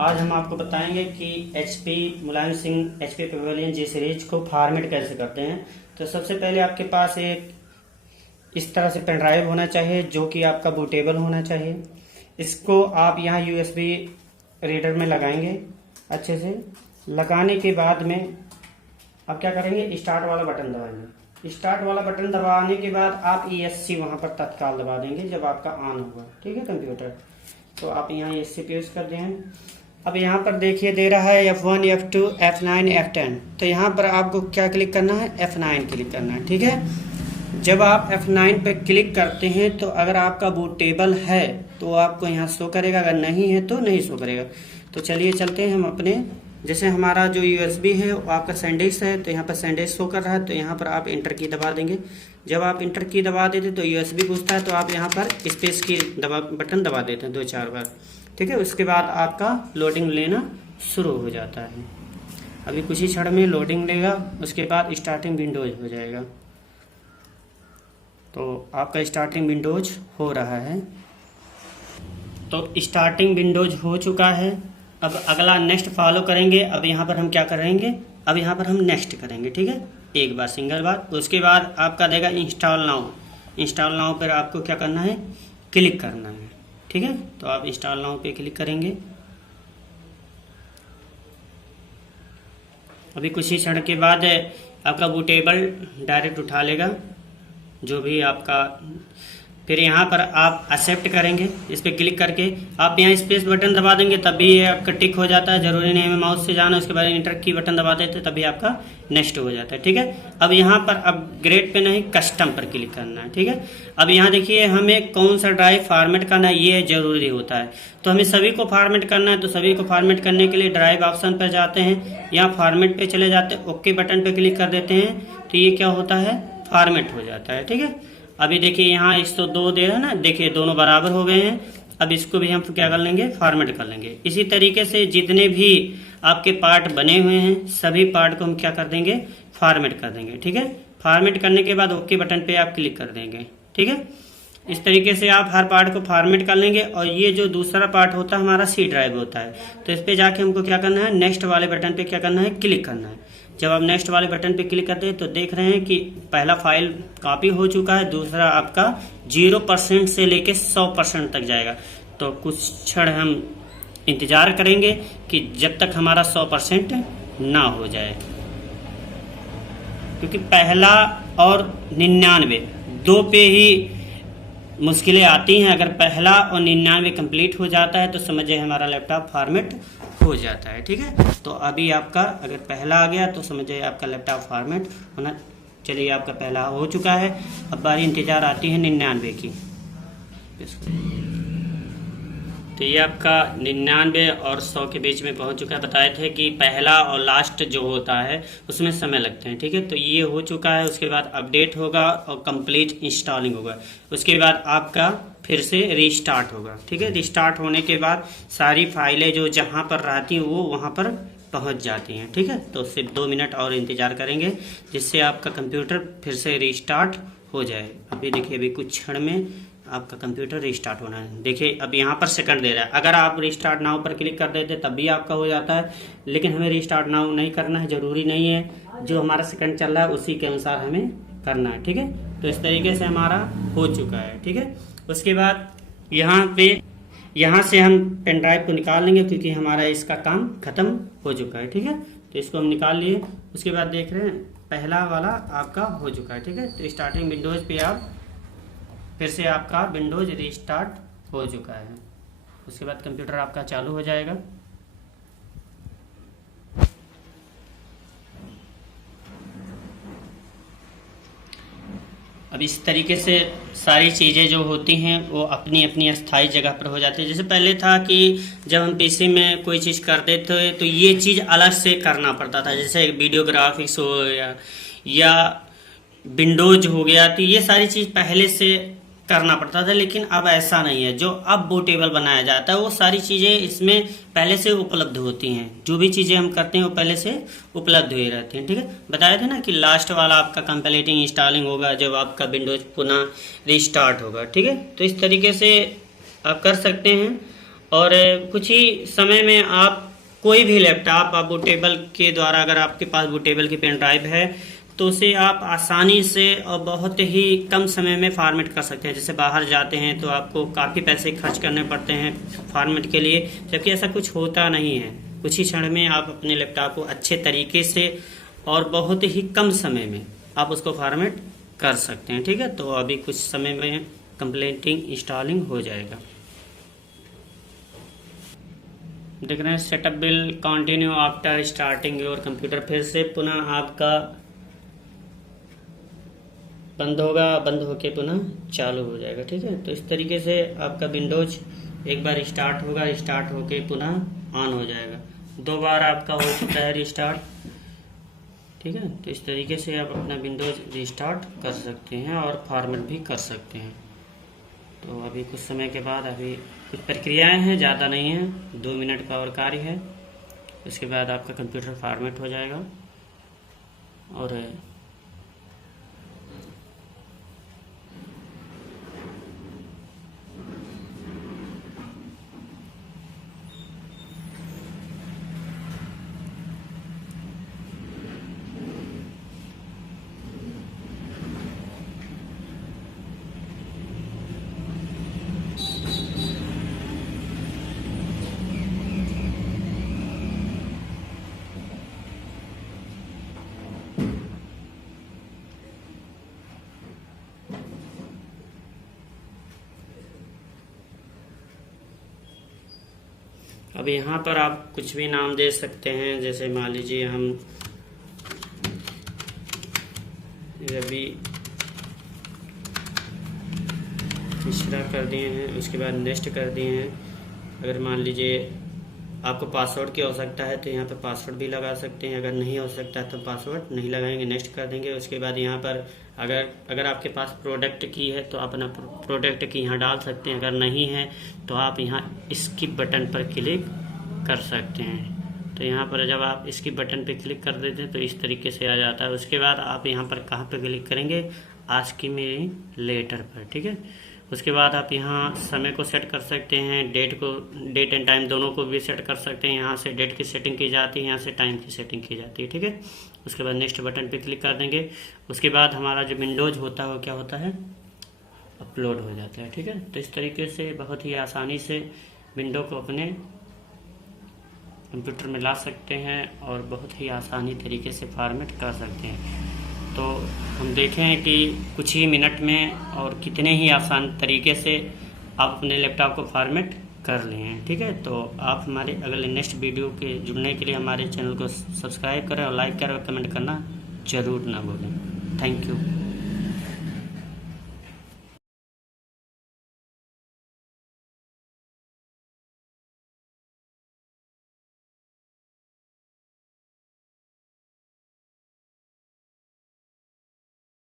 आज हम आपको बताएंगे कि HP Mulayam Singh HP pavilion जी सीरीज को फॉर्मेट कैसे करते हैं। तो सबसे पहले आपके पास एक इस तरह से पेन ड्राइव होना चाहिए जो कि आपका बूटेबल होना चाहिए। इसको आप यहाँ USB रीडर में लगाएंगे। अच्छे से लगाने के बाद में आप क्या करेंगे, स्टार्ट वाला बटन दबाएंगे। स्टार्ट वाला बटन दबाने के बाद आप ESC वहाँ पर तत्काल दबा देंगे जब आपका ऑन होगा। ठीक है कंप्यूटर, तो आप यहाँ ESC पे यूज़ कर दें। अब यहाँ पर देखिए दे रहा है F1 F2 F9 F10। तो यहाँ पर आपको क्या क्लिक करना है, F9 क्लिक करना है। ठीक है, जब आप F9 पे क्लिक करते हैं तो अगर आपका बूटेबल है तो आपको यहाँ शो करेगा, अगर नहीं है तो नहीं शो करेगा। तो चलिए चलते हैं हम अपने, जैसे हमारा जो USB है वो आपका सैंडिस्क है तो यहाँ पर सैंडिस्क शो कर रहा है। तो यहाँ पर आप इंटर की दबा देंगे। जब आप इंटर की दबा देते तो USB पूछता है तो आप यहाँ पर स्पेस की बटन दबा देते हैं 2-4 बार। ठीक है, उसके बाद आपका लोडिंग लेना शुरू हो जाता है। अभी कुछ ही क्षण में लोडिंग लेगा, उसके बाद स्टार्टिंग विंडोज हो जाएगा। तो आपका स्टार्टिंग विंडोज हो रहा है। तो स्टार्टिंग विंडोज हो चुका है। अब अगला नेक्स्ट फॉलो करेंगे। अब यहाँ पर हम क्या करेंगे, अब यहाँ पर हम नेक्स्ट करेंगे। ठीक है, एक बार सिंगल बार। उसके बाद आपका देगा इंस्टॉल नाउ। इंस्टॉल नाउ पर आपको क्या करना है, क्लिक करना है। ठीक है, तो आप इंस्टॉल नाउ पे क्लिक करेंगे। अभी कुछ ही क्षण के बाद आपका बूटेबल डायरेक्ट उठा लेगा जो भी आपका। फिर यहाँ पर आप एक्सेप्ट करेंगे, इस पर क्लिक करके आप यहाँ स्पेस बटन दबा देंगे तभी ये आपका टिक हो जाता है। जरूरी नहीं है माउस से जाना, उसके बाद इंटर की बटन दबा देते तभी आपका नेक्स्ट हो जाता है। ठीक है, अब यहाँ पर अपग्रेड पे नहीं कस्टम पर क्लिक करना है। ठीक है, अब यहाँ देखिए हमें कौन सा ड्राइव फॉर्मेट करना है ये जरूरी होता है। तो हमें सभी को फॉर्मेट करना है। तो सभी को फॉर्मेट करने के लिए ड्राइव ऑप्शन पर जाते हैं, यहाँ फॉर्मेट पे चले जाते हैं, ओके बटन पे क्लिक कर देते हैं तो ये क्या होता है, फॉर्मेट हो जाता है। ठीक है, अभी देखिए यहाँ 102 दे है ना, देखिए दोनों बराबर हो गए हैं। अब इसको भी हम क्या कर लेंगे, फॉर्मेट कर लेंगे। इसी तरीके से जितने भी आपके पार्ट बने हुए हैं सभी पार्ट को हम क्या कर देंगे, फॉर्मेट कर देंगे। ठीक है, फॉर्मेट करने के बाद ओके बटन पे आप क्लिक कर देंगे। ठीक है, इस तरीके से आप हर पार्ट को फॉर्मेट कर लेंगे। और ये जो दूसरा पार्ट होता है हमारा C ड्राइव होता है, तो इस पे जाके हमको क्या करना है, नेक्स्ट वाले बटन पे क्या करना है, क्लिक करना है। जब आप नेक्स्ट वाले बटन पे क्लिक करते हैं तो देख रहे हैं कि पहला फाइल कॉपी हो चुका है, दूसरा आपका 0% से लेके 100% तक जाएगा। तो कुछ क्षण हम इंतजार करेंगे कि जब तक हमारा 100% ना हो जाए, क्योंकि पहला और 99 दो पे ही मुश्किलें आती हैं। अगर पहला और 99 कंप्लीट हो जाता है तो समझिए हमारा लैपटॉप फॉर्मेट हो जाता है। ठीक है, तो अभी आपका अगर पहला आ गया तो समझिए आपका लैपटॉप फॉर्मेट होना। चलिए आपका पहला हो चुका है, अब बारी इंतजार आती है 99 की। तो ये आपका 99 और 100 के बीच में पहुंच चुका है। बताए थे कि पहला और लास्ट जो होता है उसमें समय लगते हैं। ठीक है, तो ये हो चुका है। उसके बाद अपडेट होगा और कंप्लीट इंस्टॉलिंग होगा। उसके बाद आपका फिर से रीस्टार्ट होगा। ठीक है, रीस्टार्ट होने के बाद सारी फाइलें जो जहां पर रहती हैं वो वहां पर पहुंच जाती हैं। ठीक है, तो सिर्फ 2 मिनट और इंतजार करेंगे जिससे आपका कंप्यूटर फिर से रीस्टार्ट हो जाए। अभी देखिए अभी कुछ क्षण में आपका कंप्यूटर रीस्टार्ट होना है। देखिए अब यहाँ पर सेकंड दे रहा है। अगर आप रीस्टार्ट नाउ पर क्लिक कर देते तब भी आपका हो जाता है, लेकिन हमें रीस्टार्ट नाउ नहीं करना है, ज़रूरी नहीं है। जो हमारा सेकंड चल रहा है उसी के अनुसार हमें करना है। ठीक है, तो इस तरीके से हमारा हो चुका है। ठीक है, उसके बाद यहाँ से हम पेन ड्राइव को निकाल लेंगे क्योंकि हमारा इसका काम खत्म हो चुका है। ठीक है, तो इसको हम निकाल लिए। उसके बाद देख रहे हैं पहला वाला आपका हो चुका है। ठीक है, तो स्टार्टिंग विंडोज पे आप फिर से आपका विंडोज रीस्टार्ट हो चुका है। उसके बाद कंप्यूटर आपका चालू हो जाएगा। अब इस तरीके से सारी चीज़ें जो होती हैं वो अपनी अपनी अस्थायी जगह पर हो जाती है। जैसे पहले था कि जब हम पीसी में कोई चीज़ करते थे तो ये चीज़ अलग से करना पड़ता था, जैसे वीडियो ग्राफिक्स हो या विंडोज हो गया, तो ये सारी चीज़ पहले से करना पड़ता था। लेकिन अब ऐसा नहीं है। जो अब बूटेबल बनाया जाता है वो सारी चीज़ें इसमें पहले से उपलब्ध होती हैं। जो भी चीज़ें हम करते हैं वो पहले से उपलब्ध हुई रहती हैं। ठीक है, बताया था ना कि लास्ट वाला आपका कंप्लीटिंग इंस्टॉलिंग होगा जब आपका विंडोज पुनः रिस्टार्ट होगा। ठीक है, तो इस तरीके से आप कर सकते हैं। और कुछ ही समय में आप कोई भी लैपटॉप आप बूटेबल के द्वारा, अगर आपके पास बूटेबल की पेन ड्राइव है तो उसे आप आसानी से और बहुत ही कम समय में फॉर्मेट कर सकते हैं। जैसे बाहर जाते हैं तो आपको काफ़ी पैसे खर्च करने पड़ते हैं फॉर्मेट के लिए, जबकि ऐसा कुछ होता नहीं है। कुछ ही क्षण में आप अपने लैपटॉप को अच्छे तरीके से और बहुत ही कम समय में आप उसको फॉर्मेट कर सकते हैं। ठीक है, तो अभी कुछ समय में कंप्लीटिंग इंस्टॉलिंग हो जाएगा। देख रहे हैं setup bill continue after starting your computer. फिर से पुनः आपका बंद होगा, बंद होके पुनः चालू हो जाएगा। ठीक है, तो इस तरीके से आपका विंडोज एक बार स्टार्ट होगा, स्टार्ट होके पुनः ऑन हो जाएगा। 2 बार आपका हो चुका है रिस्टार्ट। ठीक है, तो इस तरीके से आप अपना विंडोज रिस्टार्ट कर सकते हैं और फॉर्मेट भी कर सकते हैं। तो अभी कुछ समय के बाद अभी कुछ प्रक्रियाएं हैं, ज़्यादा नहीं है, 2 मिनट का और कार्य है। उसके बाद आपका कंप्यूटर फॉर्मेट हो जाएगा। और अब यहाँ पर आप कुछ भी नाम दे सकते हैं। जैसे मान लीजिए हम रवि मिश्रा कर दिए हैं, उसके बाद नेक्स्ट कर दिए हैं। अगर मान लीजिए आपको पासवर्ड की आवश्यकता है तो यहाँ पर पासवर्ड भी लगा सकते हैं। अगर नहीं हो सकता तो पासवर्ड नहीं लगाएंगे, नेक्स्ट कर देंगे। उसके बाद यहाँ पर अगर आपके पास प्रोडक्ट की है तो आप अपना प्रोडक्ट की यहाँ डाल सकते हैं। अगर नहीं है तो आप यहाँ स्किप बटन पर क्लिक कर सकते हैं। तो यहाँ पर जब आप स्किप बटन पर क्लिक कर देते हैं तो इस तरीके से आ जाता है। उसके बाद आप यहाँ पर कहाँ पर क्लिक करेंगे, आस्क मी लेटर पर। ठीक है, उसके बाद आप यहाँ समय को सेट कर सकते हैं, डेट एंड टाइम दोनों को भी सेट कर सकते हैं। यहाँ से डेट की सेटिंग की जाती है, यहाँ से टाइम की सेटिंग की जाती है। ठीक है, उसके बाद नेक्स्ट बटन पे क्लिक कर देंगे। उसके बाद हमारा जो विंडोज होता है वो क्या होता है, अपलोड हो जाता है। ठीक है, तो इस तरीके से बहुत ही आसानी से विंडो को अपने कंप्यूटर में ला सकते हैं और बहुत ही आसानी तरीके से फॉर्मेट कर सकते हैं। तो हम देखें कि कुछ ही मिनट में और कितने ही आसान तरीके से आप अपने लैपटॉप को फॉर्मेट कर लिए हैं। ठीक है, तो आप हमारे अगले नेक्स्ट वीडियो के जुड़ने के लिए हमारे चैनल को सब्सक्राइब करें और लाइक करें और कमेंट करना ज़रूर ना भूलें। Thank you.